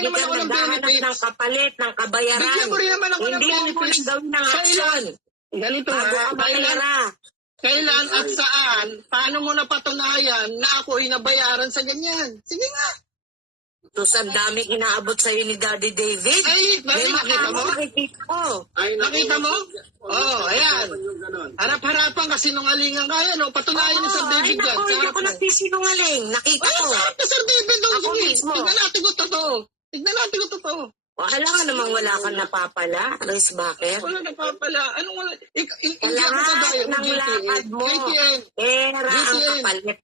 lagi naman ako kang ng naghahanap benefits. ng kapalit, ng kabayaran. Bigyan mo rin naman ako ng Hindi mo benefits. gawin ng Sa aksyon. Ganito Bago nga, ka matira. kailan at saan, paano mo napatunayan na ako'y nabayaran sa ganyan? Sige nga. Tapos ang daming inaabot sa'yo ni Daddy David. Ay, May nakita mo? makikita ko. Nakita mo? Oh, ayan. Harap-harapan kasi sinungalingan kaya, no? Patunayan ni Sir David Ay, yan. naku, hindi ako nagsisinungaling. Nakita Ay, ko. sarap na Sir David. Oh, Ako sige. mismo. Tignan natin kung totoo. Tignan natin kung totoo. Alam nga namang wala kang napapala, Rice Baker. Wala na papala. Anong wala? Hindi ako Lahat kagaya mo, ng lakad mo, JTN. pera ang JTN. kapalit.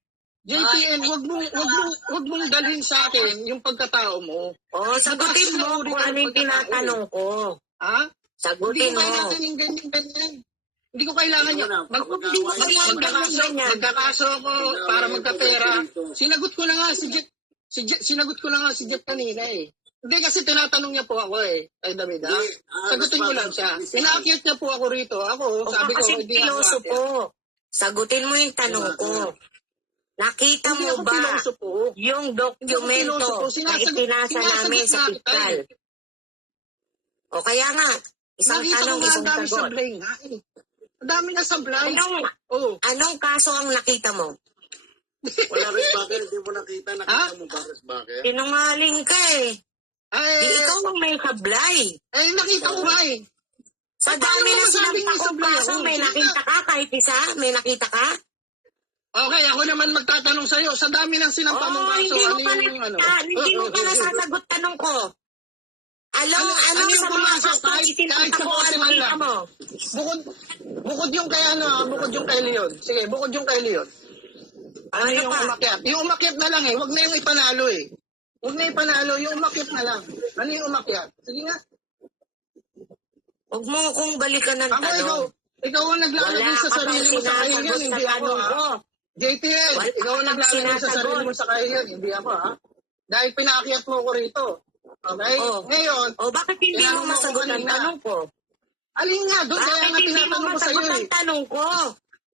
JTN, wag mong dalhin sa akin yung pagkatao mo. Sagutin mo kung ano yung tinatanong ko. Ha? Sagutin Hindi ko mo. kailangan yung ganyan. Hindi ko kailangan yun. Magkakaso ako para magkapera. Sinagot ko na nga si Jet kanina eh. Hindi kasi tinatanong niya po ako eh. Ay David ha? Sagutin ko lang siya. Inaakyat niya po ako rito. Ako, sabi ko, Kasi hindi ako piloso po. Sagutin mo yung tanong ko. Nakita Hindi mo ako ba piloso po. yung dokumento na ipinasa namin sa piskal? O kaya nga, isang Nakita tanong, ko nga isang ang dami sagot. sablay nga eh. Ang dami na sablay. Anong kaso ang nakita mo? Wala Rice Baker, hindi mo nakita. Nakita mo ba Rice Baker? Sinungaling ka eh. Di ikaw ang may sablay. Nakita ko nga eh. Sa dami na silang kaso, may nakita ka kahit isa? May nakita ka? Okay, ako naman magtatanong sa'yo. Sa dami ng sinampa mong kaso, Hindi mo pa nasasagot tanong ko. Anong yung sa mga pumasok kaso itinata mo ang nakita mo? Bukod yung kay bukod yung kay Leon. Sige, bukod yung kay Leon. Ano yung umakyat? Yung umakyat na lang eh. Huwag na yung ipanalo eh. Huwag na ipanalo, yung umakyat na lang. Ano yung umakyat? Sige nga. Huwag mo kung balikan ng tanong. Ikaw ang naglalagay sa sarili mo sa kahiyan, hindi ako ha. JTN, ikaw ang naglalagay sa sarili mo sa kahiyan, hindi ako ha. Dahil pinaakyat mo ko rito. Okay? Ngayon, bakit hindi mo masagot ang tanong ko? Alin nga, doon kaya nga tinatanong ko sa iyo eh. Ang tanong ko.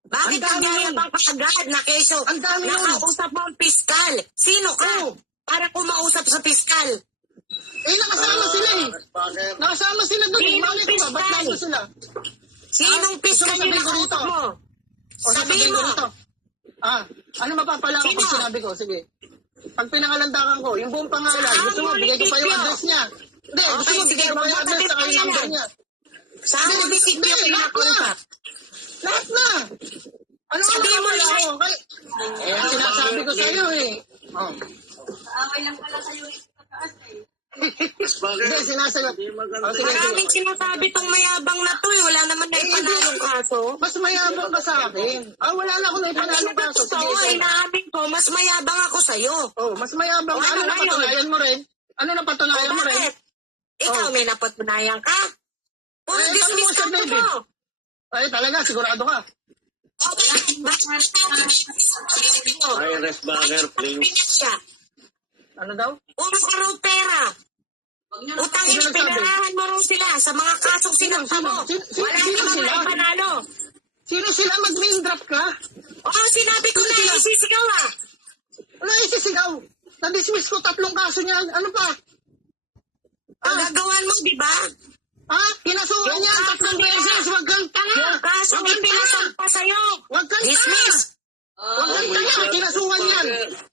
Bakit nagyayabang ka agad na keso? Nakausap mo ang piskal. Sino ka? Para kumausap sa piskal. Nakasama sila eh. Nakasama sila doon. Sinong piskal? Sinong piskal yung nakausap mo? Sabihin mo. Ano mapapala ko pag sinabi ko? Sige. Pag pinangalandakan ko, yung buong pangalan, gusto mo, bigay ko pa yung address niya. Hindi, gusto mo, bigay ko pa yung address sa kanyang number niya. Saan mo munisipyo pinakausap? Lahat na. Ano sabihin mo lang ako? Ang sinasabi ko sa iyo eh. Away lang pala sa'yo yung pagkaas eh. Hindi, sinasagot. Maraming sinasabi tong mayabang na to eh. Wala naman na ipanalong kaso. Mas mayabang ka sa akin. Wala na ako na ipanalong kaso. Inaamin ko, mas mayabang ako sa'yo. Mas mayabang. Ano napatunayan mo rin? Ano napatunayan mo rin? Ikaw may napatunayan ka? Puro dismiss ka mo. Ay, talaga, sigurado ka. Ay, Rice Baker, please. Ano daw? Puro ka raw pera. Utangin, pinarahan mo raw sila sa mga kasong sinampa mo. Wala namang naipanalo. Sino sila? Mag-main drop ka? Sinabi ko na isisigaw ah. Ano isisigaw? Na-dismiss ko 3 kaso niyan. Ano pa? Ang gagawan mo, di ba? Kinasuhan niya 3 beses. Huwag kang tanga. Yung kasong ipinasampa sa'yo. Huwag kang tanga. Dismiss. Huwag kang tanga. Kinasuhan yan.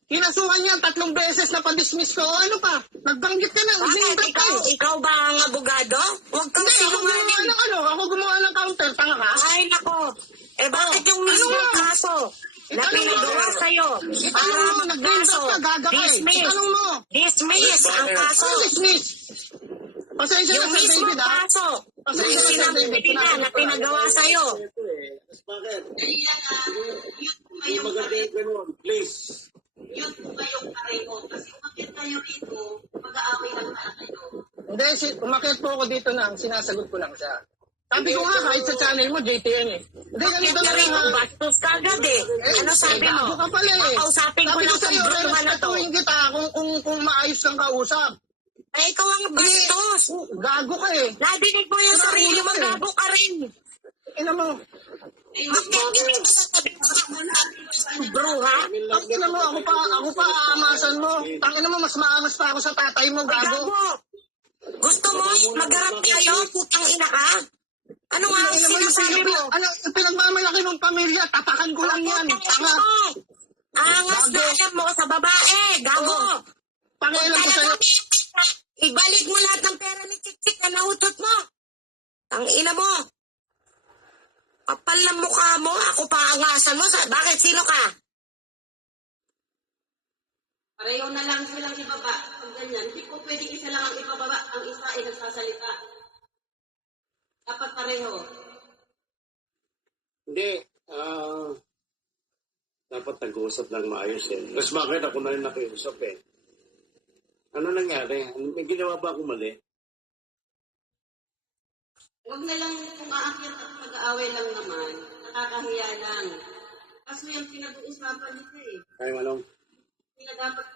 Kinasuhan yan 3 beses na pa-dismiss ko. Ano pa? Nagbanggit ka na. Ikaw ba ang abogado? Huwag kang sinungaling. Ako gumawa ng counter. Tanga ka? Ay, nako. Bakit yung mismo kaso na pinagawa sa'yo? Para kaso. Dismiss. Dismiss ang kaso. Dismiss. Pasensya yung na sa mismo David ha. kaso na sinabi na pinagawa sa'yo. Rice Baker, Yun po maganda yung ganun, please. Yun po kayong pareho. Kasi umakit kayo rito, mag-aaway lang na kayo. Hindi, umakit po ako dito na. Sinasagot ko lang siya. Sabi ko nga, kahit sa channel mo, JTN eh. Hindi, ganito na rin ha. Bastos ka agad eh. Ano sabi mo? Gago ka pala eh. Kakausapin ko Sabi lang ko sa sa'yo, grupo na to. respetuhin kita kung maayos kang kausap. Ay, ikaw ang bastos. Gago ka eh. Nadinig mo yung sarili mo, gago ka rin. Ina mo. Magkikinig ka sa tabi mo na bruha. Tangina mo, ako pa aamasan mo. Tangina mo, mas maangas pa ako sa tatay mo, gago. Gago. Gusto mo magharap kayo, putang ina ka? Ano nga ang sinasabi mo? Ano, yung pinagmamalaki ng pamilya, tapakan ko lang yan. Tanga. Angas na alam mo sa babae, gago. Pangilan ko sa'yo. Ibalik mo lahat ng pera ni Chick-Chick na nautot mo. Ang ina mo. Kapal ng mukha mo, ako pa angasan mo. Bakit? Sino ka? Pareho na lang silang ibaba. Pag ganyan, hindi po pwedeng isa lang ang ibababa. Ang isa ay nagsasalita. Dapat pareho. Hindi. Dapat nag-uusap ng maayos eh. Mas bakit ako na rin nakiusap eh. Ano nangyari? May ginawa ba akong mali? Huwag na lang kung aakyat at mag-aaway lang naman. Nakakahiya lang. Kaso yung pinag-uusapan nito eh. Kaya manong? Hindi na dapat